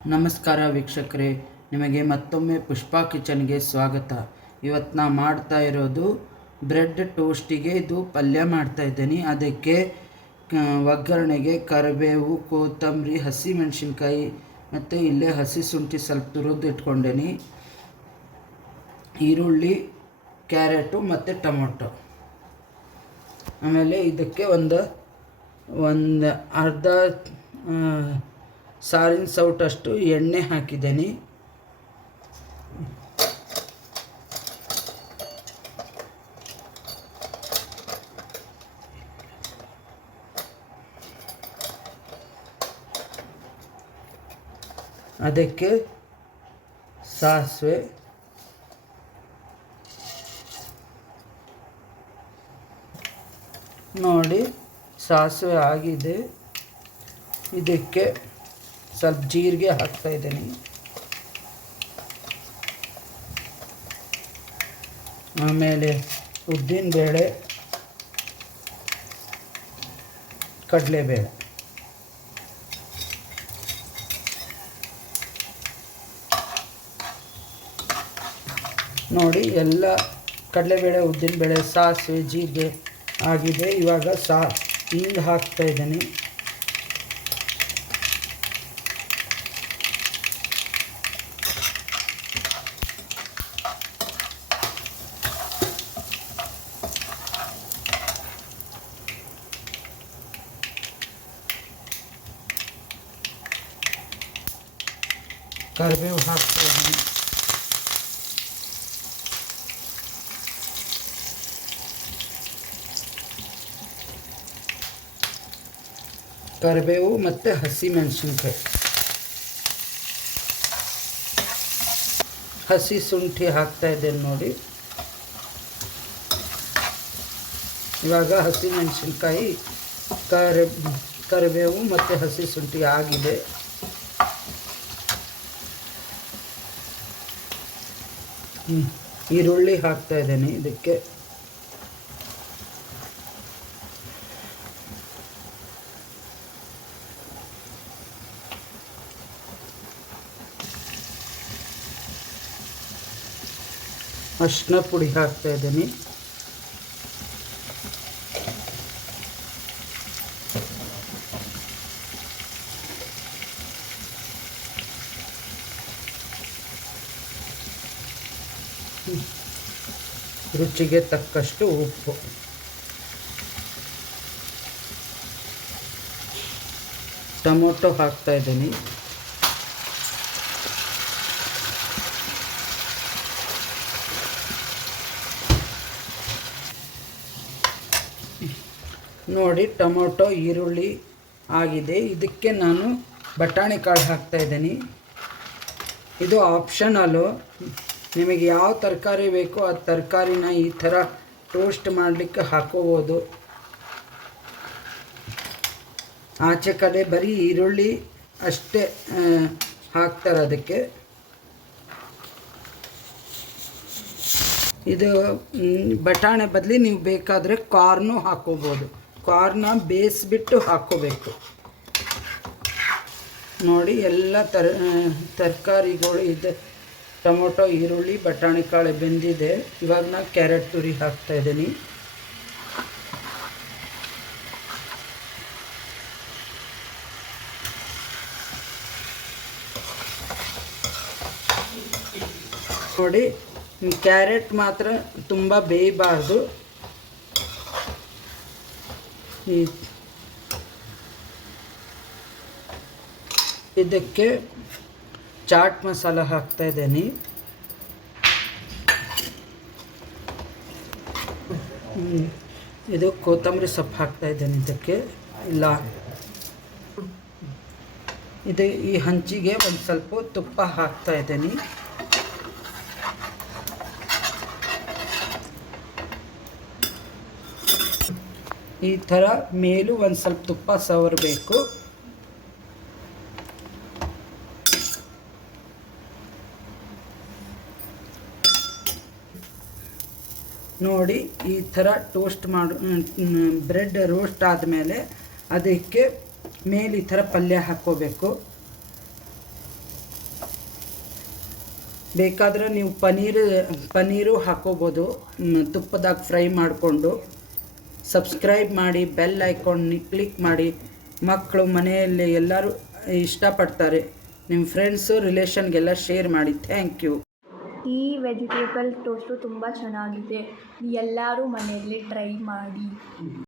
ನಮಸ್ಕಾರ ವೀಕ್ಷಕರೇ, ನಿಮಗೆ ಮತ್ತೊಮ್ಮೆ ಪುಷ್ಪಾ ಕಿಚನ್ಗೆ ಸ್ವಾಗತ. ಇವತ್ತು ನಾ ಮಾಡ್ತಾ ಇರೋದು ಬ್ರೆಡ್ ಟೋಸ್ಟಿಗೆ ಇದು ಪಲ್ಯ ಮಾಡ್ತಾ ಇದ್ದೀನಿ. ಅದಕ್ಕೆ ಒಗ್ಗರಣೆಗೆ ಕರಿಬೇವು, ಕೊತ್ತಂಬರಿ, ಹಸಿಮೆಣಸಿನ್ಕಾಯಿ ಮತ್ತು ಇಲ್ಲೇ ಹಸಿ ಶುಂಠಿ ಸ್ವಲ್ಪ ತುರಿದು ಇಟ್ಕೊಂಡೇನಿ, ಈರುಳ್ಳಿ, ಕ್ಯಾರೆಟು ಮತ್ತು ಟೊಮೊಟೊ. ಆಮೇಲೆ ಇದಕ್ಕೆ ಒಂದು ಅರ್ಧ ಸಾರಿನ ಸೌಟಷ್ಟು ಎಣ್ಣೆ ಹಾಕಿದ್ದೀನಿ. ಅದಕ್ಕೆ ಸಾಸಿವೆ, ನೋಡಿ ಸಾಸಿವೆ ಆಗಿದೆ. ಇದಕ್ಕೆ ಸ್ವಲ್ಪ ಜೀರಿಗೆ ಹಾಕ್ತಾಯಿದ್ದೀನಿ. ಆಮೇಲೆ ಉದ್ದಿನಬೇಳೆ, ಕಡಲೆಬೇಳೆ. ನೋಡಿ ಎಲ್ಲ ಕಡಲೆಬೇಳೆ, ಉದ್ದಿನಬೇಳೆ, ಸಾಸಿವೆ, ಜೀರಿಗೆ ಆಗಿದೆ. ಇವಾಗ ಹಿಂಗೆ ಹಾಕ್ತಾಯಿದ್ದೀನಿ. ಕರಿಬೇವು ಹಾಕ್ತಾ ಇದ್ದೀನಿ. ಕರಿಬೇವು ಮತ್ತು ಹಸಿಮೆಣಸಿನ್ಕಾಯಿ, ಹಸಿ ಶುಂಠಿ ಹಾಕ್ತಾ ಇದ್ದೇನೆ ನೋಡಿ. ಇವಾಗ ಹಸಿಮೆಣಸಿನ್ಕಾಯಿ, ಕರಿಬೇವು ಮತ್ತು ಹಸಿ ಶುಂಠಿ ಆಗಿದೆ. ಈರುಳ್ಳಿ ಹಾಕ್ತಾ ಇದ್ದೇನೆ ಇದಕ್ಕೆ. ಅರಿಶಿನ ಪುಡಿ ಹಾಕ್ತಾ ಇದ್ದೀನಿ. ರುಚಿಗೆ ತಕ್ಕಷ್ಟು ಉಪ್ಪು. ಟೊಮೊಟೊ ಹಾಕ್ತಾ ಇದ್ದೀನಿ. ನೋಡಿ ಟೊಮೊಟೊ, ಈರುಳ್ಳಿ ಆಗಿದೆ. ಇದಕ್ಕೆ ನಾನು ಬಟಾಣಿ ಕಾಳು ಹಾಕ್ತಾ ಇದ್ದೀನಿ. ಇದು ಆಪ್ಷನಲ್ಲು. ನಿಮಗೆ ಯಾವ ತರಕಾರಿ ಬೇಕೋ ಆ ತರಕಾರಿನ ಈ ಥರ ಟೋಸ್ಟ್ ಮಾಡಲಿಕ್ಕೆ ಹಾಕೋಬೋದು. ಆಚೆ ಕಡೆ ಬರೀ ಈರುಳ್ಳಿ ಅಷ್ಟೇ ಹಾಕ್ತಾರೆ ಅದಕ್ಕೆ. ಇದು ಬಟಾಣಿ ಬದಲಿ ನೀವು ಬೇಕಾದರೆ ಕಾರ್ನು ಹಾಕೋಬೋದು. ಕಾರ್ನ ಬೇಯಿಸ್ಬಿಟ್ಟು ಹಾಕ್ಕೋಬೇಕು. ನೋಡಿ ಎಲ್ಲ ತರಕಾರಿಗಳು ಇದೆ. ಟೊಮೊಟೊ, ಈರುಳ್ಳಿ, ಬಟಾಣಿ ಕಾಳು ಬೆಂದಿದೆ. ಇವಾಗ ನಾನು ಕ್ಯಾರೆಟ್ ತುರಿ ಹಾಕ್ತಾ ಇದ್ದೀನಿ. ನೋಡಿ ಕ್ಯಾರೆಟ್ ಮಾತ್ರ ತುಂಬ ಬೇಯಬಾರ್ದು. ಇದಕ್ಕೆ ಚಾಟ್ ಮಸಾಲ ಹಾಕ್ತಾ ಇದ್ದೀನಿ. ಇದು ಕೊತ್ತಂಬರಿ ಸೊಪ್ಪು ಹಾಕ್ತಾ ಇದ್ದೇನೆ ಇದಕ್ಕೆ. ಈ ಹಂಚಿಗೆ ಒಂದು ಸ್ವಲ್ಪ ತುಪ್ಪ ಹಾಕ್ತಾ ಇದ್ದೀನಿ. ಈ ಥರ ಮೇಲೂ ಒಂದು ಸ್ವಲ್ಪ ತುಪ್ಪ ಸವರಬೇಕು. ನೋಡಿ ಈ ಥರ ಟೋಸ್ಟ್ ಬ್ರೆಡ್ ರೋಸ್ಟ್ ಆದಮೇಲೆ ಅದಕ್ಕೆ ಮೇಲೆ ಈ ಥರ ಪಲ್ಯ ಹಾಕ್ಕೋಬೇಕು. ಬೇಕಾದರೆ ನೀವು ಪನ್ನೀರು ಹಾಕೋಬೋದು, ತುಪ್ಪದಾಗ ಫ್ರೈ ಮಾಡಿಕೊಂಡು. ಸಬ್ಸ್ಕ್ರೈಬ್ ಮಾಡಿ, ಬೆಲ್ ಐಕಾನ್ ಕ್ಲಿಕ್ ಮಾಡಿ. ಮಕ್ಕಳು ಮನೆಯಲ್ಲಿ ಎಲ್ಲರೂ ಇಷ್ಟಪಡ್ತಾರೆ. ನಿಮ್ಮ ಫ್ರೆಂಡ್ಸು ರಿಲೇಷನ್ಗೆಲ್ಲ ಶೇರ್ ಮಾಡಿ. Thank you. ಈ ವೆಜಿಟೇಬಲ್ ಟೋಸ್ಟು ತುಂಬ ಚೆನ್ನಾಗಿದೆ, ಎಲ್ಲರೂ ಮನೆಯಲ್ಲಿ ಟ್ರೈ ಮಾಡಿ.